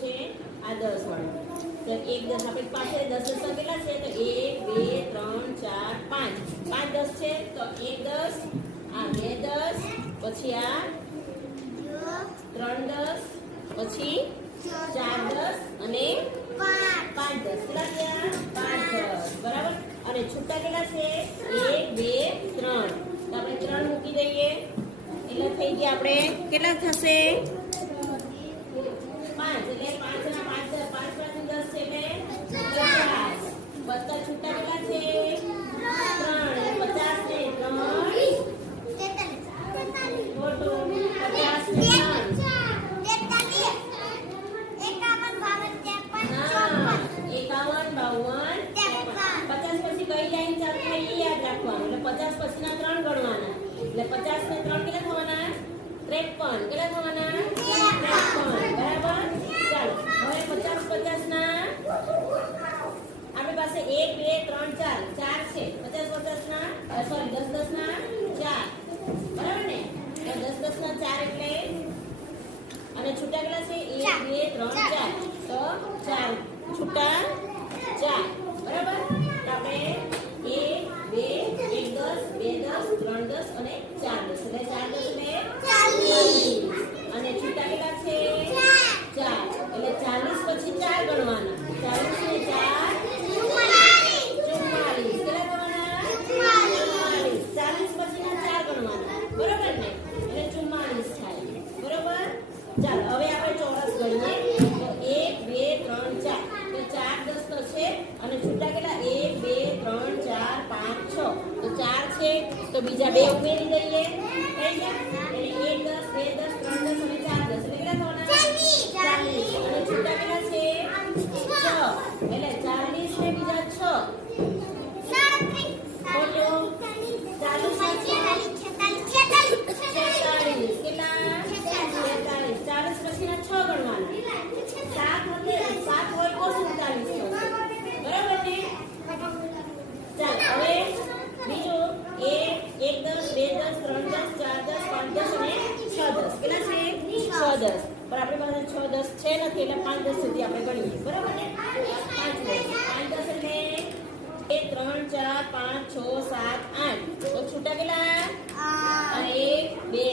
છે આ 10 વાળો. તો 1 10 આપણે પાસે 10 દસ કેટલા છે? તો 1 2 3 4 5. 5 10 છે તો 1 10, આ 2 10, પછી આ 3 10, પછી 4 10 અને 5 10. કેટલા થયા? 5 10. બરાબર. અને છૂટા કેટલા છે? 1 2 3. તો આપણે 3 મૂકી દઈએ એટલે થઈ ગયા આપણે કેટલા થશે? 5. એટલે 5 ના 5 5 10 છે એટલે 50. વત્તા છૂટા કેટલા છે? 3. એટલે 50 ને 3 ખોટું. 50 ને 3 50 પછીના 3 ગણવાના. એટલે 50 ને 3 કેટલા થવાના? 53. કેટલા થવાના? 53. બરાબર. ચાલો હવે 50 50 ના આપણી પાસે 1 2 3 4 4 છે. 50 50 ના સોરી 10 10 ના 4. બરાબર ને? તો 10 10 ના 4 એટલે અને છૂટા કેટલા છે? 1 2 3 4. તો 4 છૂટા 4. બરાબર. તો આપણે 1 2 1 10 2 10 3 10 અને 4 10. એટલે 4 10 એટલે 40. અને છૂટા કેટલા છે? 4. એટલે 40 પછી 4 ગણવાના. 40 ને 4 44. કેટલા ગણવાના? 44. 40 પછીના 4 ગણવાના. બરોબર ને? એટલે 44 થાય. બરોબર. ચાલો હવે આપણે ચોરસ ગણીએ. તો 1 2 3 4. તો 4 10 તો છે અને છૂટા કેટલા? 1 2 3 4 5 6. તો 4 છે તો બીજા 2 ઉમેરી દઈએ. થઈ ગયા? એટલે 1 10 2 10 3 10 અને 4 10. એટલે કેટલા થવાના? 40. અને છૂટા કેટલા છે? 6. એટલે 40 ને બીજા 6. ખોટું. 40 કેટલા? 46. 40 પછીના 6 ગણવાના. 7 હોય તો 47 થશે. બરાબર ને? ચાલો હવે બીજું 1 10 2 10 3 10 4 10 5 10 અને 6 10. કેટલા છે? 6 10. પણ આપણી પાસે 6 10 છે નથી એટલે 5 10 સુધી આપણે ગણીએ. બરાબર ને? 5 10 એટલે 1 3 4 5 6 7 8. તો છૂટા કેટલા? 1 2